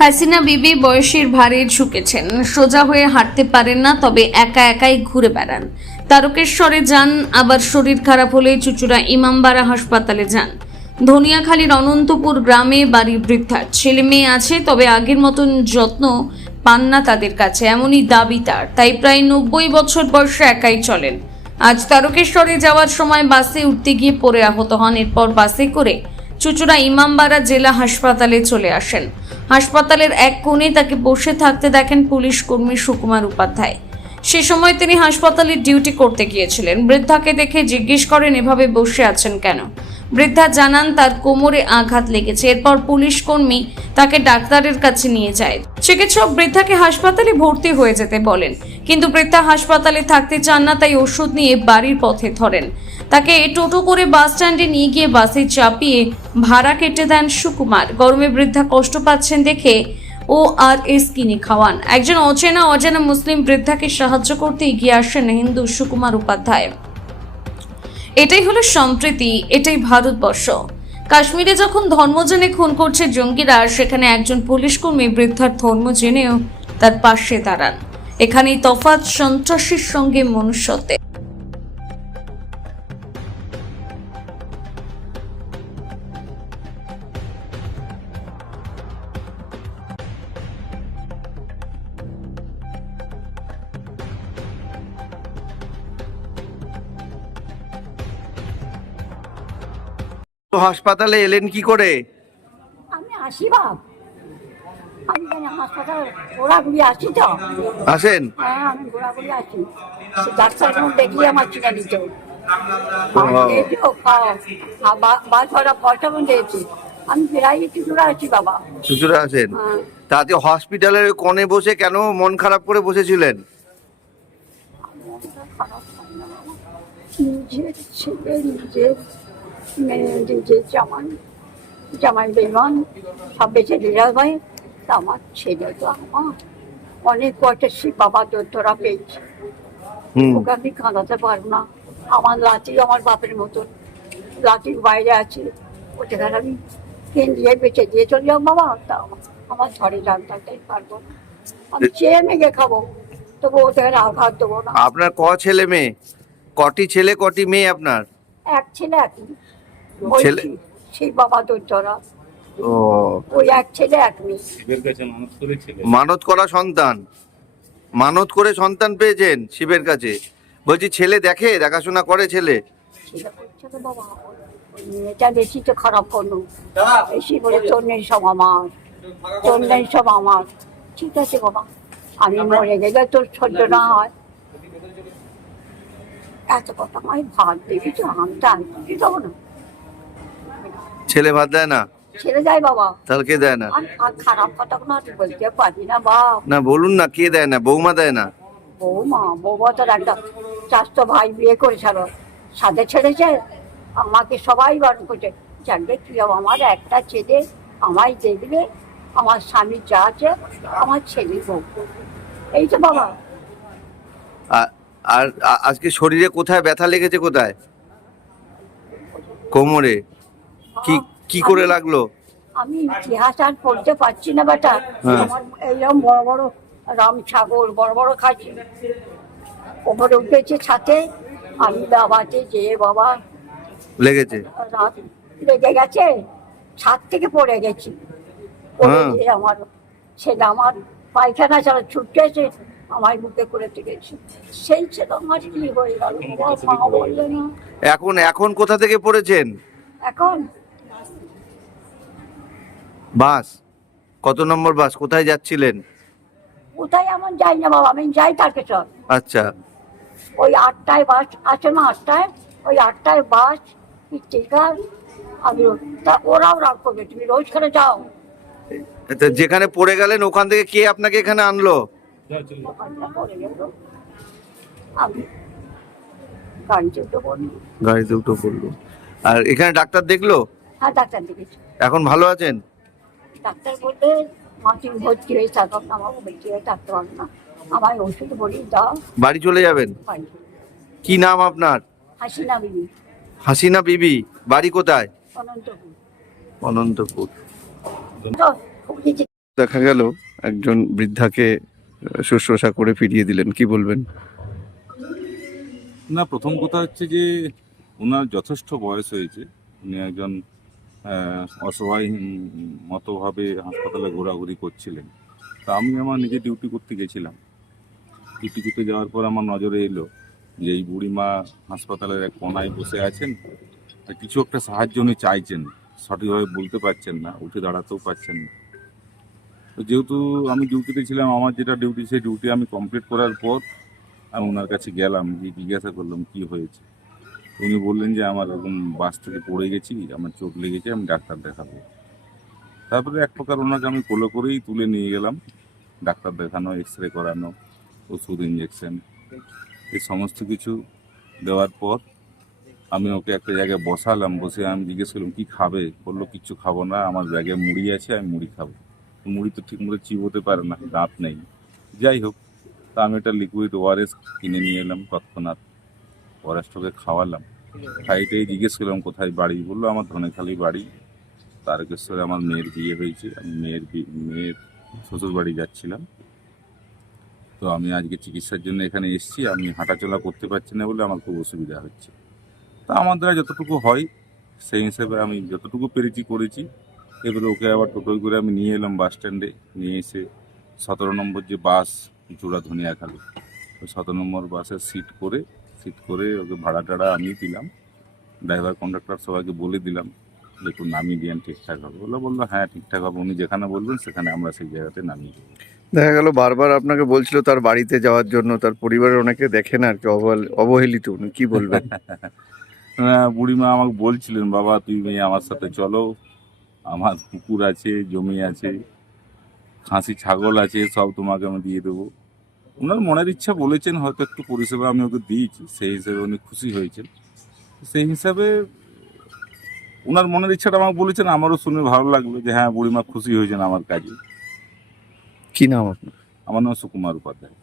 হাসিনা বিবি বয়সের ভারে ঝুঁকেছেন, সোজা হয়ে হাঁটতে পারেন না, তবে একা একাই ঘুরে বেড়ান। তারকেশ্বরে যান, আবার শরীর খারাপ হলে চুঁচুড়া ইমামবাড়া হাসপাতালে যান। ধনিয়াখালীর অনন্তপুর গ্রামে বাড়ি বৃদ্ধার, ছেলে মেয়ে আছে, তবে আগের মতন যত্ন পান না তাদের কাছে, এমনই দাবি তার। তাই প্রায় 90 বছর বয়সে একাই চলেন। আজ তারকেশ্বরে যাওয়ার সময় বাসে উঠতে গিয়ে পড়ে আহত হন। এরপর বাসে করে চুঁচুড়া ইমামবাড়া জেলা হাসপাতালে চলে আসেন। হাসপাতালের এক কোণে তাকে বসে থাকতে দেখেন পুলিশ কর্মী সুকুমার উপাধ্যায়। সে সময় তিনি হাসপাতালে ডিউটি করতে গিয়েছিলেন। বৃদ্ধাকে দেখে জিজ্ঞেস করেন, এভাবে বসে আছেন কেন? বৃদ্ধা জানান তার কোমরে আঘাত লেগেছে। এরপর পুলিশ কর্মী তাকে ডাক্তারের কাছে নিয়ে যায়। চিকিৎসক বৃদ্ধাকে হাসপাতালে ভর্তি হয়ে যেতে বলেন, কিন্তু বৃদ্ধা হাসপাতালে থাকতে চান না, তাই ওষুধ নিয়ে বাড়ির পথে ধরেন। তাকে টোটো করে বাস স্ট্যান্ডে নিয়ে গিয়ে বাসে চাপিয়ে ভাড়া কেটে দেন সুকুমার। গরমে বৃদ্ধা কষ্ট পাচ্ছেন দেখে ORS কিনে খাওয়ান। একজন অজানা মুসলিম বৃদ্ধাকে সাহায্য করতে এগিয়ে আসেন হিন্দু সুকুমার উপাধ্যায়। এটাই হলো সম্প্রীতি, এটাই ভারতবর্ষ। কাশ্মীরে যখন ধর্ম জেনে খুন করছে জঙ্গিরা, সেখানে একজন পুলিশ কর্মী বৃদ্ধার ধর্ম জেনেও তার পাশে দাঁড়ান। এখানেই তফাৎ সন্ত্রাসীর সঙ্গে মনুষ্যত্বের। তো হাসপাতালে এলেন কি করে? আমি আসি বাপ, আমি জানি হাসপাতাল ঘোরাঘুরি আসি তো। আসেন? হ্যাঁ, আমি ঘোরাঘুরি আসি। সে ডাক্তার দেখি আমার চিনা দিত, বাস ভাড়া পয়সা দিয়েছি। আমি প্রায় চুচুড়া আছি বাবা। চুচুড়া আছেন? হ্যাঁ। তাতে হসপিটালের কোণে বসে কেন মন খারাপ করে বসেছিলেন? খারাপ হয় না বাবা, নিজের ছেলে, নিজের মেয়ে, নিজের জামাই বেমান সব বেঁচে দিলাম ভাই। তা আমার ছেলে তো আমার অনেক কয়টা সে বাবা তোরা পেয়েছি, ওকে আমি কাঁদাতে পারবো না। আমার লাঠি আমার বাপের মতন, লাঠির বাইরে আছে, ওটাকে আমি কেন দিয়ে বেঁচে দিয়ে চলে যাও বাবা। তা আমার ঘরে রান্নাটাই পারবো না, আমি চেয়ে মেঘে খাবো, তবু ওটাকে আঘাত দেবো না। আপনার ছেলে মেয়ে? কটি ছেলে কটি মেয়ে আপনার? এক ছেলে এক মেয়ে। ছেলে? বলছি, সেই বাবা তোরা ও, ওই এক ছেলে এক মেয়ে। মানত করা সন্তান, মানত করে সন্তান পেয়েছেন শিবের কাছে। বলছি, ছেলে দেখাশোনা করে ছেলে? সেটা করছে তো বাবা, ওই মেয়েটা বেশি তো খারাপ করলো, বেশি করে তোর নেই সব আমার, তোর নেই সব আমার। ঠিক আছে বাবা, আমি মরে গেলে তোর সহ্য না হয়, এত কথা আমায় ভাত দিবি তো, আমি তো আমি দেবো না। ছেলে ভাত দেয় না? ছেড়ে যায় বাবা। তাহলে কে দেয় না? আর খারাপ কথা কোনো আর বলতে পারি না বাপ। না বলুন না, কে দেয় না? বৌমা দেয় না? বৌমা তোর একটা চাষতো ভাই বিয়ে করেছিল, সাথে ছেড়েছে। আমাকে সবাই বারণ করছে, জানবে কি আমার একটা ছেলে, আমায় দেখলে আমার স্বামী যা আছে আমার ছেলে বউ, এই তো বাবা। আর আজকে শরীরে কোথায় ব্যথা লেগেছে? কোথায়? কোমরে? কি করে লাগলো? আমি ইতিহাস আর পড়তে পারছি না বেটা। আমার এইরকম বড় বড় রাম ছাগল বড় বড় খাচ্ছি, ওপরে উঠেছে ছাতে, আমি বাবাতে যে বাবা লেগেছে? রাত লেগে গেছে, ছাদ থেকে পড়ে গেছি। পড়ে গিয়ে আমার ছেলে আমার পায়খানা ছাড়া ছুটে এসে আমার বুকে করে গেছে। সেই ছেলে আমার কি হয়ে গেল বাবা, মা বললে না। এখন কোথা থেকে পড়েছেন? এখন বাস? কত নম্বর বাস? কোথায় যাচ্ছিলেন? কোথায় এমন যাই না বাবা, আমি যাই তাকে সব। আচ্ছা, ওই 8টায় বাস আছে না, 8টায়, ওই 8টায় বাস টিকা। আমি তা ওরাও রাগ করবে, তুমি রোজ করে যাও। তো যেখানে পড়ে গেলেন ওখান থেকে কে আপনাকে এখানে আনলো? ওখানটা পড়ে গেল, আমি গাড়িতে উঠে পড়ি। গাড়িতে উঠে পড়লো। আর এখানে ডাক্তার দেখলো? হ্যাঁ, ডাক্তার দেখেছি। এখন ভালো আছেন? ডাক্তার বলতে মাটি ভর্তি হয়ে থাকো, আমাকে ভর্তি হয়ে থাকতে পারবো না, আমায় ওষুধ বলি দাও। বাড়ি চলে যাবেন? বাড়ি। কি নাম আপনার? হাসিনা বিবি। হাসিনা বিবি। বাড়ি কোথায়? অনন্তপুর। অনন্তপুর। তো খুব দেখা গেল একজন বৃদ্ধাকে শুশ্রূষা করে ফিরিয়ে দিলেন, কি বলবেন? না, প্রথম কথা হচ্ছে যে ওনার যথেষ্ট বয়স হয়েছে। উনি একজন অসহায় মতোভাবে হাসপাতালে ঘোরাঘুরি করছিলেন। তা আমি আমার নিজে ডিউটি করতে গেছিলাম। ডিউটি করতে যাওয়ার পর আমার নজরে এলো যে এই বুড়িমা হাসপাতালের এক কোনায় বসে আছেন, আর কিছু একটা সাহায্য উনি চাইছেন, সঠিকভাবে বলতে পারছেন না, উঠে দাঁড়াতেও পারছেন না। তো যেহেতু আমি ডিউটিতে ছিলাম, আমার যেটা ডিউটি সেই ডিউটি আমি কমপ্লিট করার পর আমি ওনার কাছে গেলাম, গিয়ে জিজ্ঞাসা করলাম কি হয়েছে। উনি বললেন যে আমার এরকম বাস থেকে পড়ে গেছি, আমার চোট লেগেছে, আমি ডাক্তার দেখাবো। তারপরে এক প্রকার ওনাকে আমি কোলে করেই তুলে নিয়ে গেলাম। ডাক্তার দেখানো, এক্স রে করানো, ওষুধ ইঞ্জেকশন এই সমস্ত কিছু দেওয়ার পর আমি ওকে একটা জায়গায় বসালাম। বসে আমি জিজ্ঞেস করলাম কি খাবে। বললো কিচ্ছু খাবো না, আমার ব্যাগে মুড়ি আছে, আমি মুড়ি খাবো। তো মুড়ি তো ঠিক মতো চিবোতে পারে না, দাঁত নেই। যাই হোক, তা আমি একটা লিকুইড ওআরএস কিনে নিয়ে এলাম তৎক্ষণাৎ। ওআরএসটাকে খাওয়ালাম। খাইতেই জিজ্ঞেস করলাম কোথায় বাড়ি। বললো আমার ধনেখালি বাড়ি, তারকেশ্বরে আমার মেয়ের বিয়ে হয়েছে, আমি মেয়ের শ্বশুর বাড়ি যাচ্ছিলাম। তো আমি আজকে চিকিৎসার জন্য এখানে এসেছি, আমি হাঁটাচলা করতে পারছি না বলে আমার খুব অসুবিধা হচ্ছে। তা আমার দ্বারা যতটুকু হয় সেই হিসেবে আমি যতটুকু পেরেছি করেছি। এবারে ওকে আবার টোটোয় করে আমি নিয়ে এলাম বাস স্ট্যান্ডে। নিয়ে এসে 17 নম্বর যে বাস জোড়া ধনিয়াখালী, ওই 17 নম্বর বাসে সিট করে ওকে ভাড়া টাড়া আমি দিলাম। ড্রাইভার কন্ডাক্টর সবাইকে বলে দিলাম যে একটু নামিয়ে দিয়েন, ঠিকঠাক হবে। বললো হ্যাঁ ঠিকঠাক হবে, উনি যেখানে বলবেন সেখানে আমরা সেই জায়গাতে নামিয়ে দেবো। দেখা গেল বারবার আপনাকে বলছিল তার বাড়িতে যাওয়ার জন্য, তার পরিবারের অনেকে দেখেন আর কি, অবহেলিত উনি, কি বলবেন? বুড়িমা আমাকে বলছিলেন বাবা তুমি আমার সাথে চলো, আমার পুকুর আছে, জমি আছে, খাসি ছাগল আছে, সব তোমাকে আমি দিয়ে দেবো। ওনার মনের ইচ্ছা বলেছেন, হয়তো একটু পরিষেবা আমি ওকে দিয়েছি, সেই হিসেবে উনি খুশি হয়েছেন। সেই হিসাবে ওনার মনের ইচ্ছাটা আমাকে বলেছেন, আমারও শুনে ভালো লাগলো যে হ্যাঁ বুড়িমা খুশি হয়েছেন আমার কাজে। কি নাম আপনার? আমার নাম সুকুমার উপাধ্যায়।